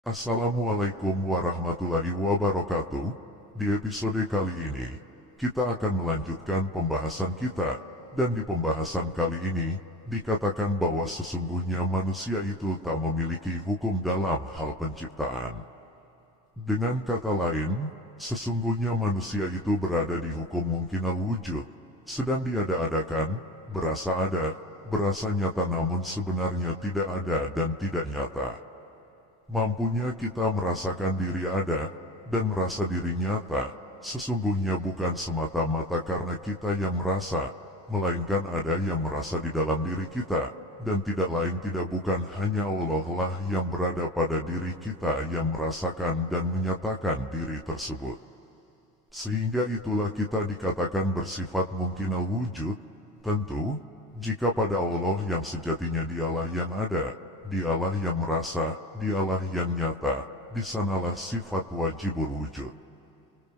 Assalamualaikum warahmatullahi wabarakatuh. Di episode kali ini, kita akan melanjutkan pembahasan kita, dan di pembahasan kali ini, dikatakan bahwa sesungguhnya manusia itu tak memiliki hukum dalam hal penciptaan. Dengan kata lain, sesungguhnya manusia itu berada di hukum mungkinal wujud, sedang diada-adakan, berasa nyata namun sebenarnya tidak ada dan tidak nyata. Mampunya kita merasakan diri ada dan merasa diri nyata, sesungguhnya bukan semata-mata karena kita yang merasa, melainkan ada yang merasa di dalam diri kita, dan tidak lain tidak bukan hanya Allah lah yang berada pada diri kita yang merasakan dan menyatakan diri tersebut. Sehingga itulah kita dikatakan bersifat mungkinal wujud, tentu, jika pada Allah yang sejatinya dialah yang ada, dialah yang merasa, dialah yang nyata, di sanalah sifat wajibul wujud.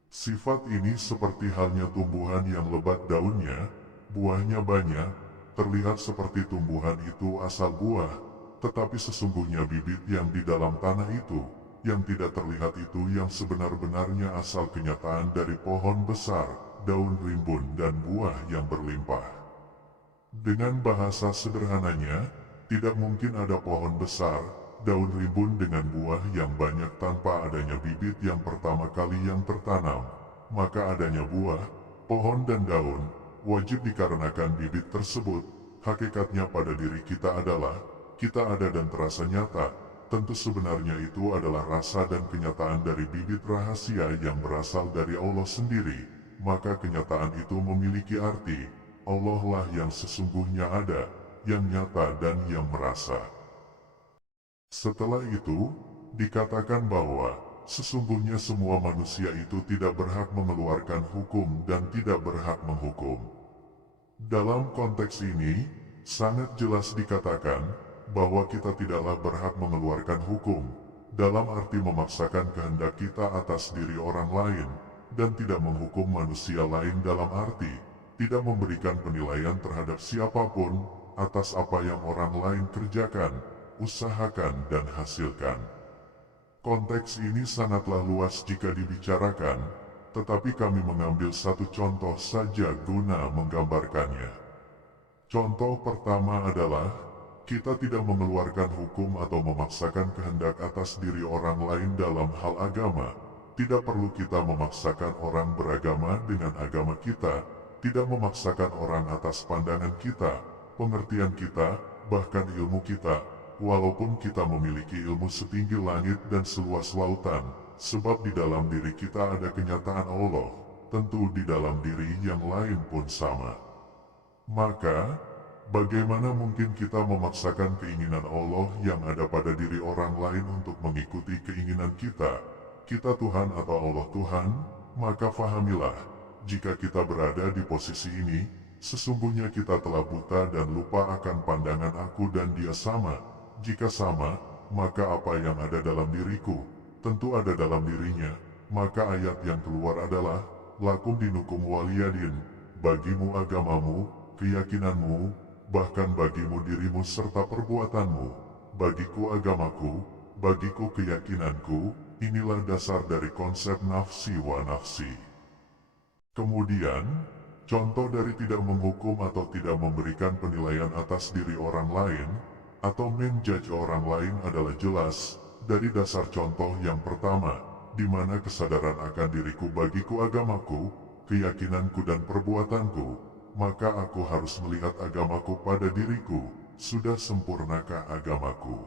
Sifat ini seperti halnya tumbuhan yang lebat daunnya, buahnya banyak, terlihat seperti tumbuhan itu asal buah, tetapi sesungguhnya bibit yang di dalam tanah itu, yang tidak terlihat itu yang sebenar-benarnya asal kenyataan dari pohon besar, daun rimbun dan buah yang berlimpah. Dengan bahasa sederhananya, tidak mungkin ada pohon besar, daun rimbun dengan buah yang banyak tanpa adanya bibit yang pertama kali yang tertanam. Maka adanya buah, pohon dan daun, wajib dikarenakan bibit tersebut. Hakikatnya pada diri kita adalah, kita ada dan terasa nyata. Tentu sebenarnya itu adalah rasa dan kenyataan dari bibit rahasia yang berasal dari Allah sendiri. Maka kenyataan itu memiliki arti, Allah lah yang sesungguhnya ada, yang nyata dan yang merasa. Setelah itu, dikatakan bahwa sesungguhnya semua manusia itu tidak berhak mengeluarkan hukum dan tidak berhak menghukum. Dalam konteks ini, sangat jelas dikatakan bahwa kita tidaklah berhak mengeluarkan hukum, dalam arti memaksakan kehendak kita atas diri orang lain, dan tidak menghukum manusia lain dalam arti tidak memberikan penilaian terhadap siapapun atas apa yang orang lain kerjakan, usahakan dan hasilkan. Konteks ini sangatlah luas jika dibicarakan, tetapi kami mengambil satu contoh saja guna menggambarkannya. Contoh pertama adalah, kita tidak mengeluarkan hukum atau memaksakan kehendak atas diri orang lain dalam hal agama. Tidak perlu kita memaksakan orang beragama dengan agama kita, tidak memaksakan orang atas pandangan kita, pengertian kita, bahkan ilmu kita, walaupun kita memiliki ilmu setinggi langit dan seluas lautan, sebab di dalam diri kita ada kenyataan Allah, tentu di dalam diri yang lain pun sama. Maka, bagaimana mungkin kita memaksakan keinginan Allah yang ada pada diri orang lain untuk mengikuti keinginan kita? Kita Tuhan atau Allah Tuhan? Maka fahamilah, jika kita berada di posisi ini, sesungguhnya kita telah buta dan lupa akan pandangan aku dan dia sama. Jika sama, maka apa yang ada dalam diriku, tentu ada dalam dirinya. Maka ayat yang keluar adalah, lakum dinukum waliyadin, bagimu agamamu, keyakinanmu, bahkan bagimu dirimu serta perbuatanmu, bagiku agamaku, bagiku keyakinanku. Inilah dasar dari konsep nafsi wa nafsi. Kemudian, contoh dari tidak menghukum atau tidak memberikan penilaian atas diri orang lain, atau menjudge orang lain adalah jelas, dari dasar contoh yang pertama, di mana kesadaran akan diriku bagiku agamaku, keyakinanku dan perbuatanku, maka aku harus melihat agamaku pada diriku, sudah sempurnakah agamaku?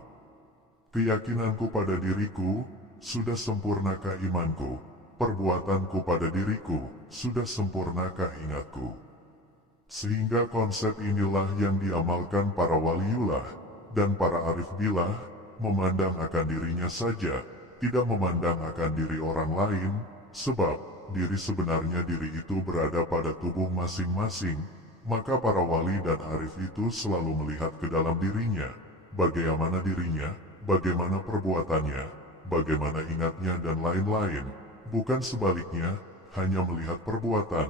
Keyakinanku pada diriku, sudah sempurnakah imanku? Perbuatanku pada diriku, sudah sempurnakah ingatku? Sehingga konsep inilah yang diamalkan para waliullah dan para arif billah, memandang akan dirinya saja, tidak memandang akan diri orang lain, sebab diri sebenarnya diri itu berada pada tubuh masing-masing. Maka para wali dan arif itu selalu melihat ke dalam dirinya, bagaimana dirinya, bagaimana perbuatannya, bagaimana ingatnya dan lain-lain. Bukan sebaliknya, hanya melihat perbuatan,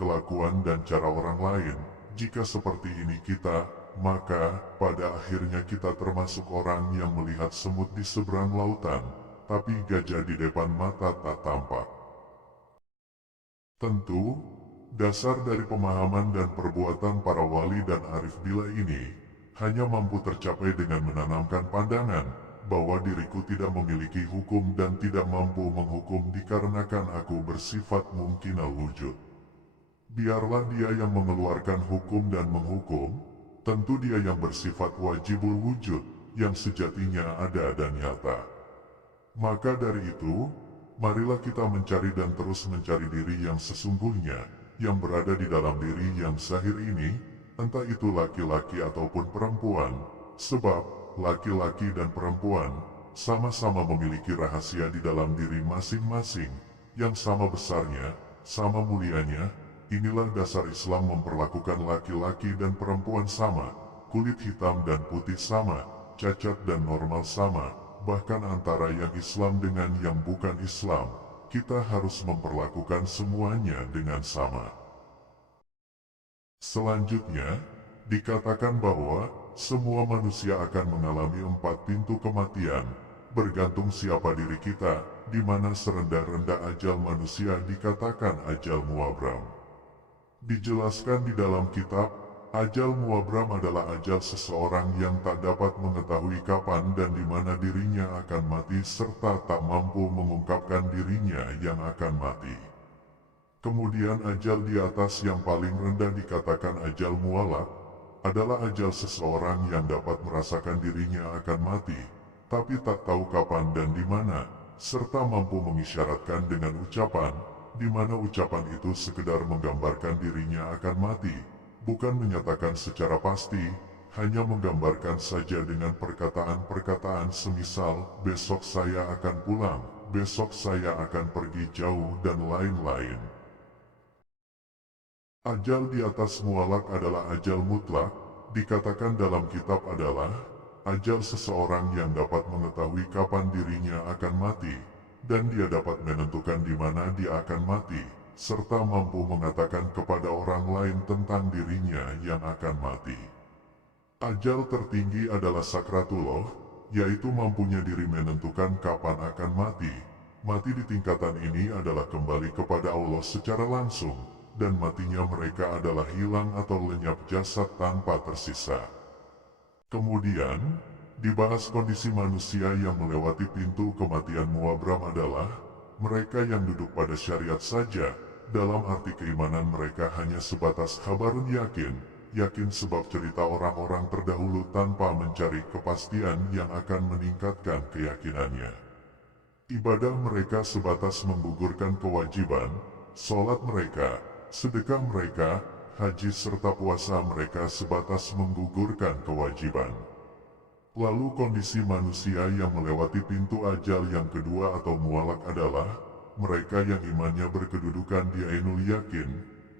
kelakuan dan cara orang lain. Jika seperti ini kita, maka pada akhirnya kita termasuk orang yang melihat semut di seberang lautan, tapi gajah di depan mata tak tampak. Tentu, dasar dari pemahaman dan perbuatan para wali dan arif bila ini hanya mampu tercapai dengan menanamkan pandangan bahwa diriku tidak memiliki hukum dan tidak mampu menghukum dikarenakan aku bersifat mungkinal wujud. Biarlah dia yang mengeluarkan hukum dan menghukum, tentu dia yang bersifat wajibul wujud, yang sejatinya ada dan nyata. Maka dari itu, marilah kita mencari dan terus mencari diri yang sesungguhnya, yang berada di dalam diri yang zahir ini, entah itu laki-laki ataupun perempuan, sebab laki-laki dan perempuan sama-sama memiliki rahasia di dalam diri masing-masing, yang sama besarnya, sama mulianya. Inilah dasar Islam memperlakukan laki-laki dan perempuan sama, kulit hitam dan putih sama, cacat dan normal sama, bahkan antara yang Islam dengan yang bukan Islam, kita harus memperlakukan semuanya dengan sama. Selanjutnya, dikatakan bahwa semua manusia akan mengalami 4 pintu kematian, bergantung siapa diri kita, di mana serendah-rendah ajal manusia dikatakan ajal muabram. Dijelaskan di dalam kitab, ajal muabram adalah ajal seseorang yang tak dapat mengetahui kapan dan di mana dirinya akan mati serta tak mampu mengungkapkan dirinya yang akan mati. Kemudian ajal di atas yang paling rendah dikatakan ajal mualak, adalah ajal seseorang yang dapat merasakan dirinya akan mati, tapi tak tahu kapan dan di mana, serta mampu mengisyaratkan dengan ucapan, di mana ucapan itu sekedar menggambarkan dirinya akan mati, bukan menyatakan secara pasti, hanya menggambarkan saja dengan perkataan-perkataan semisal, besok saya akan pulang, besok saya akan pergi jauh dan lain-lain. Ajal di atas mualak adalah ajal mutlak, dikatakan dalam kitab adalah ajal seseorang yang dapat mengetahui kapan dirinya akan mati, dan dia dapat menentukan di mana dia akan mati, serta mampu mengatakan kepada orang lain tentang dirinya yang akan mati. Ajal tertinggi adalah sakratullah, yaitu mampunya diri menentukan kapan akan mati. Mati di tingkatan ini adalah kembali kepada Allah secara langsung, dan matinya mereka adalah hilang atau lenyap jasad tanpa tersisa. Kemudian, dibahas kondisi manusia yang melewati pintu kematian muabram adalah mereka yang duduk pada syariat saja, dalam arti keimanan mereka hanya sebatas kabarun yakin sebab cerita orang-orang terdahulu tanpa mencari kepastian yang akan meningkatkan keyakinannya. Ibadah mereka sebatas menggugurkan kewajiban, sholat mereka, sedekah mereka, haji serta puasa mereka sebatas menggugurkan kewajiban. Lalu kondisi manusia yang melewati pintu ajal yang kedua atau mualak adalah mereka yang imannya berkedudukan di ainul yakin,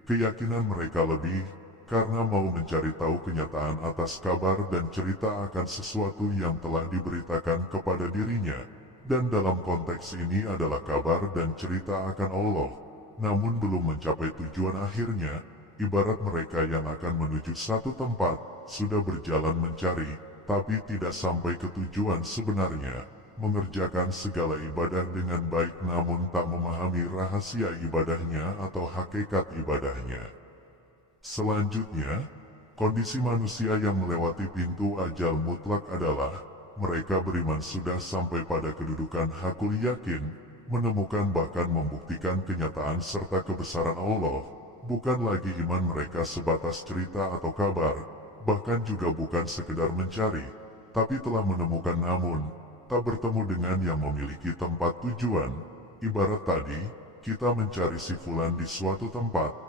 keyakinan mereka lebih, karena mau mencari tahu kenyataan atas kabar dan cerita akan sesuatu yang telah diberitakan kepada dirinya, dan dalam konteks ini adalah kabar dan cerita akan Allah, namun belum mencapai tujuan akhirnya, ibarat mereka yang akan menuju satu tempat, sudah berjalan mencari, tapi tidak sampai ke tujuan sebenarnya, mengerjakan segala ibadah dengan baik namun tak memahami rahasia ibadahnya atau hakikat ibadahnya. Selanjutnya, kondisi manusia yang melewati pintu ajal mutlak adalah mereka beriman sudah sampai pada kedudukan hakul yakin, menemukan bahkan membuktikan kenyataan serta kebesaran Allah, bukan lagi iman mereka sebatas cerita atau kabar, bahkan juga bukan sekedar mencari, tapi telah menemukan namun tak bertemu dengan yang memiliki tempat tujuan. Ibarat tadi, kita mencari si fulan di suatu tempat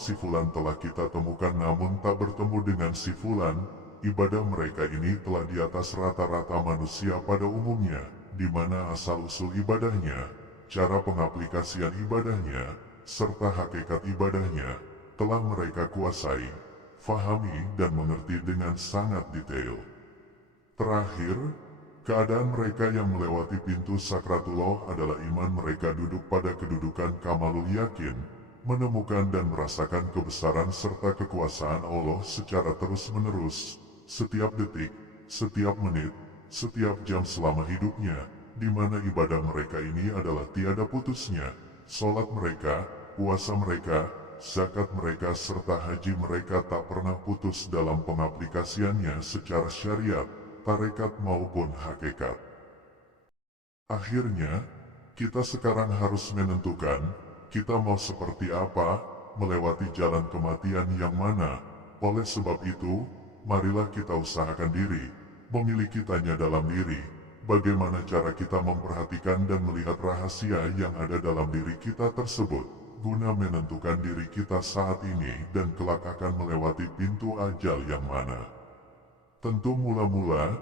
si fulan telah kita temukan namun tak bertemu dengan si fulan. Ibadah mereka ini telah di atas rata-rata manusia pada umumnya, di mana asal-usul ibadahnya, cara pengaplikasian ibadahnya, serta hakikat ibadahnya, telah mereka kuasai, fahami dan mengerti dengan sangat detail. Terakhir, keadaan mereka yang melewati pintu sakratullah adalah iman mereka duduk pada kedudukan kamalul yakin, menemukan dan merasakan kebesaran serta kekuasaan Allah secara terus-menerus, setiap detik, setiap menit, setiap jam selama hidupnya, di mana ibadah mereka ini adalah tiada putusnya, sholat mereka, puasa mereka, zakat mereka serta haji mereka tak pernah putus dalam pengaplikasiannya secara syariat, tarekat maupun hakikat. Akhirnya, kita sekarang harus menentukan, kita mau seperti apa, melewati jalan kematian yang mana. Oleh sebab itu, marilah kita usahakan diri, memiliki tanya dalam diri, bagaimana cara kita memperhatikan dan melihat rahasia yang ada dalam diri kita tersebut, guna menentukan diri kita saat ini dan kelak akan melewati pintu ajal yang mana. Tentu mula-mula,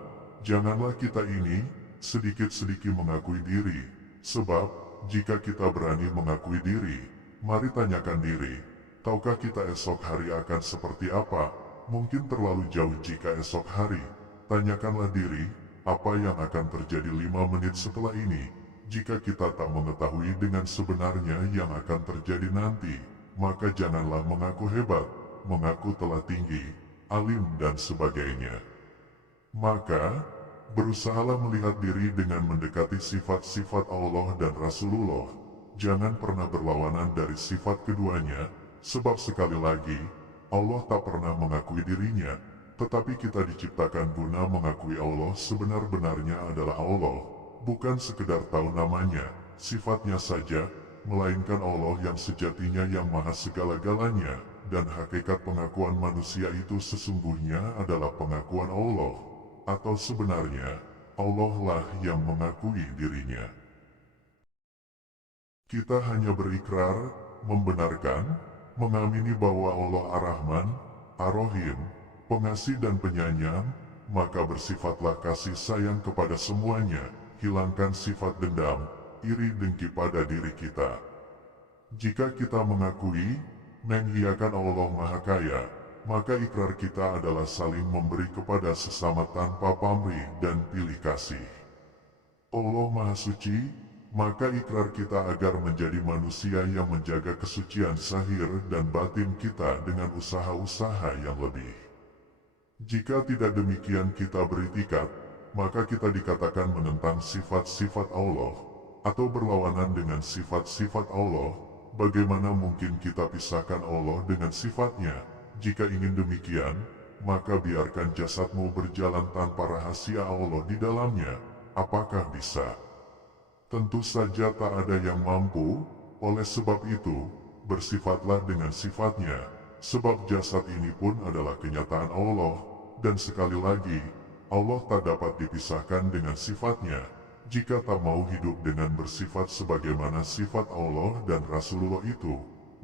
janganlah kita ini sedikit-sedikit mengakui diri, sebab jika kita berani mengakui diri, mari tanyakan diri, tahukah kita esok hari akan seperti apa? Mungkin terlalu jauh jika esok hari. Tanyakanlah diri, apa yang akan terjadi 5 menit setelah ini? Jika kita tak mengetahui dengan sebenarnya yang akan terjadi nanti, maka janganlah mengaku hebat, mengaku telah tinggi, alim dan sebagainya. Maka, berusahalah melihat diri dengan mendekati sifat-sifat Allah dan Rasulullah. Jangan pernah berlawanan dari sifat keduanya, sebab sekali lagi, Allah tak pernah mengakui dirinya, tetapi kita diciptakan guna mengakui Allah sebenar-benarnya adalah Allah, bukan sekedar tahu namanya, sifatnya saja, melainkan Allah yang sejatinya yang maha segala-galanya, dan hakikat pengakuan manusia itu sesungguhnya adalah pengakuan Allah. Atau sebenarnya, Allah lah yang mengakui dirinya. Kita hanya berikrar, membenarkan, mengamini bahwa Allah Ar-Rahman, Ar-Rahim, pengasih dan penyayang, maka bersifatlah kasih sayang kepada semuanya, hilangkan sifat dendam, iri dengki pada diri kita. Jika kita mengakui, mengiyakan Allah Maha Kaya, maka ikrar kita adalah saling memberi kepada sesama tanpa pamrih dan pilih kasih. Allah Maha Suci, maka ikrar kita agar menjadi manusia yang menjaga kesucian zahir dan batin kita dengan usaha-usaha yang lebih. Jika tidak demikian kita beriktikad, maka kita dikatakan menentang sifat-sifat Allah, atau berlawanan dengan sifat-sifat Allah. Bagaimana mungkin kita pisahkan Allah dengan sifatnya? Jika ingin demikian, maka biarkan jasadmu berjalan tanpa rahasia Allah di dalamnya. Apakah bisa? Tentu saja tak ada yang mampu. Oleh sebab itu, bersifatlah dengan sifatnya, sebab jasad ini pun adalah kenyataan Allah, dan sekali lagi, Allah tak dapat dipisahkan dengan sifatnya. Jika tak mau hidup dengan bersifat sebagaimana sifat Allah dan Rasulullah itu,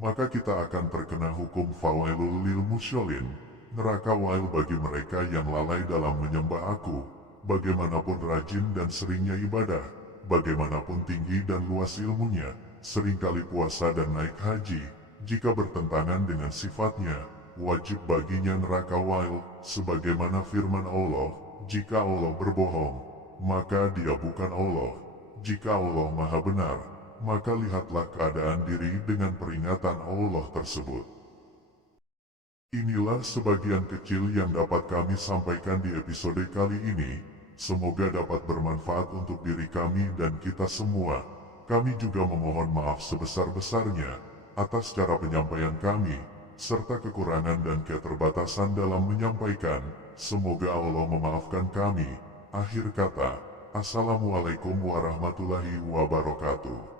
maka kita akan terkena hukum fawailul lil musyallin, neraka wail bagi mereka yang lalai dalam menyembah aku, bagaimanapun rajin dan seringnya ibadah, bagaimanapun tinggi dan luas ilmunya, seringkali puasa dan naik haji, jika bertentangan dengan sifatnya, wajib baginya neraka wail, sebagaimana firman Allah, jika Allah berbohong, maka dia bukan Allah, jika Allah maha benar, maka lihatlah keadaan diri dengan peringatan Allah tersebut. Inilah sebagian kecil yang dapat kami sampaikan di episode kali ini. Semoga dapat bermanfaat untuk diri kami dan kita semua. Kami juga memohon maaf sebesar-besarnya atas cara penyampaian kami, serta kekurangan dan keterbatasan dalam menyampaikan. Semoga Allah memaafkan kami. Akhir kata, Assalamualaikum warahmatullahi wabarakatuh.